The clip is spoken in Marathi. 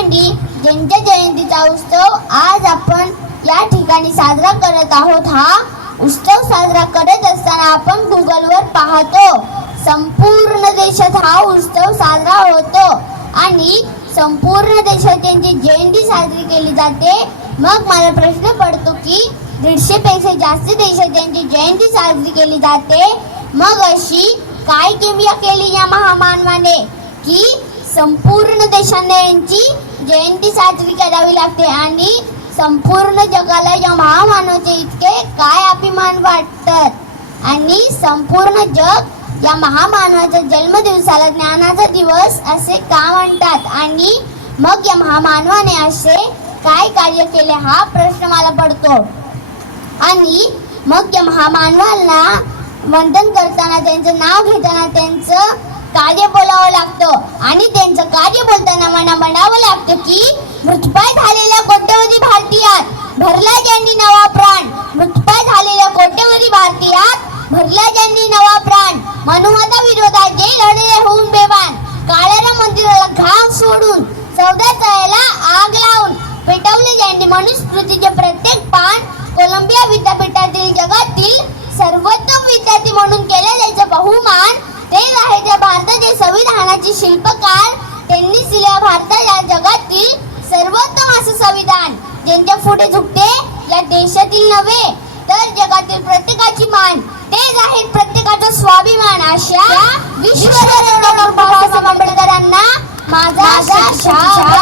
आणि ज्यांच्या जयंतीचा उत्सव आज आपण या ठिकाणी साजरा करत आहोत. हा उत्सव साजरा करत असताना आपण गुगलवर पाहतो संपूर्ण देशात हा उत्सव साजरा होतो आणि संपूर्ण देशात त्यांची जयंती साजरी केली जाते. मग मला प्रश्न पडतो की 150 पेक्षा जास्त देशात त्यांची जयंती साजरी केली जाते. मग अशी काय किमया केली या महामानवाने की संपूर्ण देशाने यांची जयंती साजरी करावी लागते आणि संपूर्ण जगाला या महामानवाचे इतके काय अभिमान वाटतात आणि संपूर्ण जग या महामानवाच्या जन्मदिवसाला ज्ञानाचा दिवस असे का म्हणतात आणि मग या महामानवाने असे काय कार्य केले हा प्रश्न मला पडतो. आणि मग या महामानवाला वंदन करताना त्यांचं नाव घेताना त्यांचं कार्य बोलावं लागतं आणि त्यांचं कार्य बोलताना मला म्हणावं लागतं की मृतपाय झालेल्या कोट्यवधी भारतीयात भरला ज्यांनी नवा प्राण. मृतपाय झालेल्या कोट्यवधी भारतीयात भरला ज्यांनी नवा प्राण. मनुवादा विरोधात जे लढले होऊन बेभान. काळ्या मंदिराला घाम सोडून 14 तळ्याला आग लावून पेटवले ज्यांनी मनुस्मृतीचे प्रत्येक पान. कोलंबिया विद्यापीठातील जगातील सर्वोत्तम विद्यार्थी म्हणून केले त्याचे बहुमान. ते आहे त्या भारताचे संविधानाचे शिल्पकार. त्यांनी दिल्या भारताला जगातील सर्वोत्तम असं संविधान ज्यांच्या पुढे झुकते या देशातील नव्हे तर जगातील प्रत्येकाची मान. तेच आहे प्रत्येकाचा स्वाभिमान. अशा विश्वरत्न डॉक्टर बाबासाहेब आंबेडकरांना माझा शाबासकी.